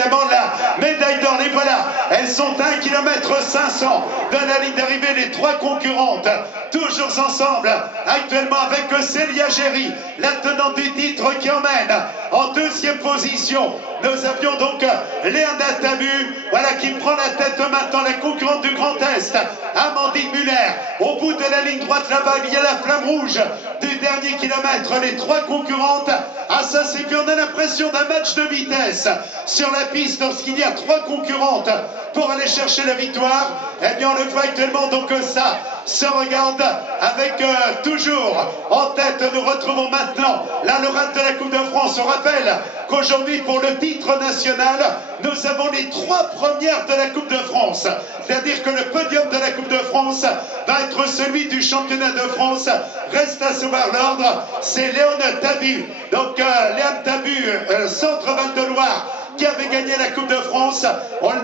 évidemment la médaille d'or. Et voilà, elles sont à 1 km 500 de la ligne d'arrivée, les trois concurrentes, toujours ensemble, actuellement avec Célia Géry, la tenante du titre qui emmène en deuxième position. Nous avions donc Léana Tabu, voilà, qui prend la tête maintenant, la concurrente du Grand Est, Amandine Muller. Au bout de la ligne droite là-bas, il y a la flamme rouge du dernier kilomètre, les trois concurrentes. Ah ça c'est puis on a l'impression d'un match de vitesse sur la piste lorsqu'il y a trois concurrentes pour aller chercher la victoire. Eh bien on le voit actuellement, donc ça se regarde avec toujours en tête. Nous retrouvons maintenant la lauréate de la Coupe de France. On rappelle qu'aujourd'hui pour le titre national, nous avons les trois premières de la Coupe de France. C'est-à-dire que le podium de la Coupe de France va être celui du championnat de France. Reste à savoir l'ordre, c'est Léana Tabu. Donc Léana Tabu, Centre Val de Loire, qui avait gagné la Coupe de France.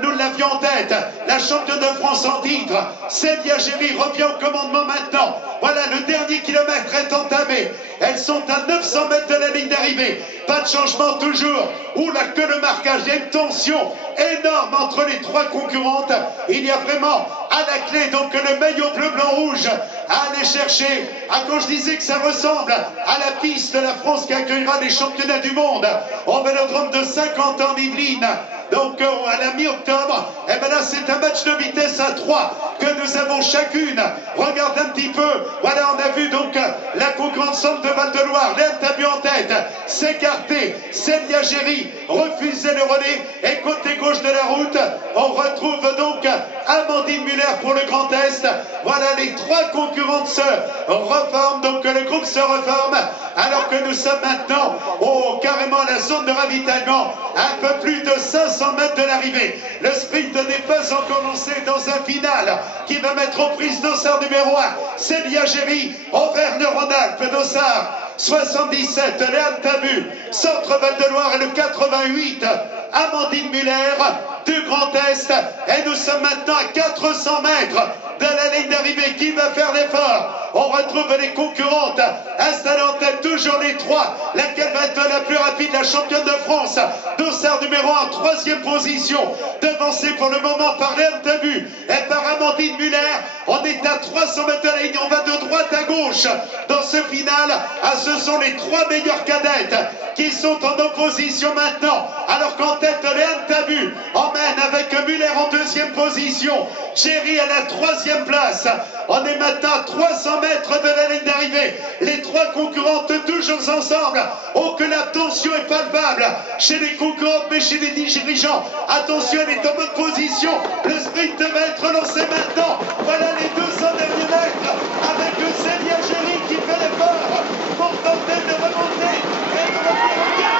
Nous l'avions en tête, la championne de France en titre. Célia Géry revient au commandement maintenant. Voilà, le dernier kilomètre est entamé. Elles sont à 900 mètres de la ligne d'arrivée. Pas de changement toujours. Oula, que le marquage. Il y a une tension énorme entre les trois concurrentes. Il y a vraiment à la clé donc le maillot bleu, blanc, rouge à aller chercher. Ah, quand je disais que ça ressemble à la piste de la France qui accueillera les championnats du monde au vélodrome de Saint-Quentin-en-Yvelines, donc à la mi-octobre, et bien là c'est un match de vitesse à 3 que nous avons chacune. Regarde un petit peu, voilà, on a vu donc la concurrente Centre de Val de Loire, Léana Tabu en tête, s'écarter, Célia Géry refuser le relais, et côté gauche de la route, on retrouve donc Amandine Muller pour le Grand Est. Voilà, les trois concurrentes se reforment, donc le groupe se reforme, alors que nous sommes maintenant carrément à la zone de ravitaillement, un peu plus de 500 mètres de l'arrivée. Le sprint n'est pas encore lancé dans un final qui va mettre aux prises dossard numéro 1, Célia Géry, Auvergne-Rhône-Alpes, dossard 77, Léana Tabu, Centre Val de Loire, et le 88, Amandine Muller du Grand Est. Et nous sommes maintenant à 400 mètres de la ligne d'arrivée. Qui va faire l'effort? On retrouve les concurrentes installées en tête, toujours les trois. Laquelle va être la plus rapide? La championne de France, dossard numéro 1, troisième position, devancée pour le moment par Léana Tabu et par Amandine Muller. On est à 300 mètres de la ligne, on va de droite à gauche dans ce final. Ah, ce sont les trois meilleures cadettes qui sont en opposition maintenant, alors qu'en tête Léana Tabu emmène avec Muller en deuxième position, Géry à la troisième place. On est maintenant à 300 mètres de la ligne d'arrivée, les trois concurrentes toujours ensemble. Oh, que la tension est palpable chez les concurrentes, mais chez les dirigeants, attention, elle est en bonne position. Le sprint va être lancé maintenant. Voilà les 200 derniers mètres avec Célia Géry qui fait l'effort pour tenter de remonter et de revenir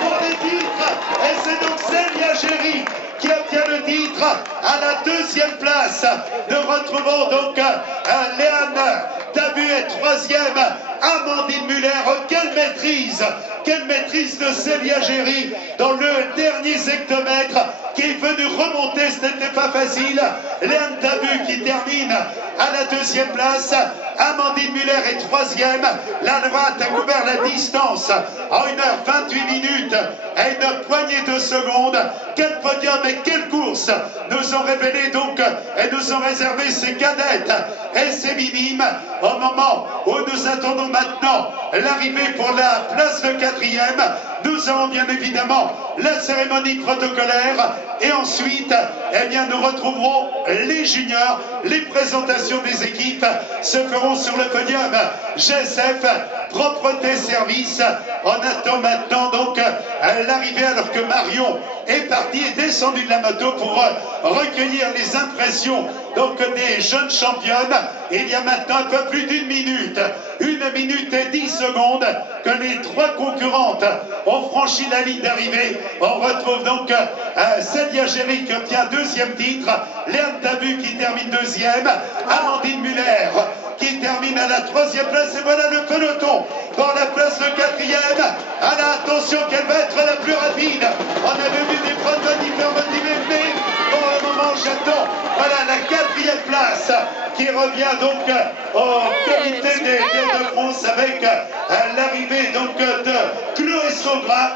pour les titres. Et c'est donc Célia Géry qui obtient le titre à la deuxième place. Nous retrouvons donc Léana Tabu est troisième, Amandine Muller. Quelle maîtrise de Célia Géry dans le dernier hectomètre qui est venu remonter, ce n'était pas facile. Léana Tabu qui termine à la deuxième place, Amandine Muller est troisième. La droite a couvert la distance en 1h28 minutes et une poignée de secondes. Quel podium et quelle course nous ont révélé donc et nous ont réservé ces cadettes et ces minimes au moment où nous attendons maintenant l'arrivée pour la place de quatrième. Nous avons bien évidemment la cérémonie protocolaire et ensuite, eh bien, nous retrouverons les juniors. Les présentations des équipes se feront sur le podium GSF, propreté service. On attend maintenant donc l'arrivée, alors que Marion est parti et descendu de la moto pour recueillir les impressions donc des jeunes championnes. Il y a maintenant un peu plus d'une minute, 1 minute et 10 secondes que les trois concurrentes ont franchi la ligne d'arrivée. On retrouve donc Célia Géry qui obtient deuxième titre, Léana Tabu qui termine deuxième, Amandine Muller qui termine à la troisième place. Et voilà le peloton dans la place de quatrième. Alors attention, qu'elle va être la plus rapide. On avait vu des prototypes motivés, mais pour le moment j'attends. Voilà la quatrième place qui revient donc au comité des de France avec l'arrivée donc de Chloé Saugra.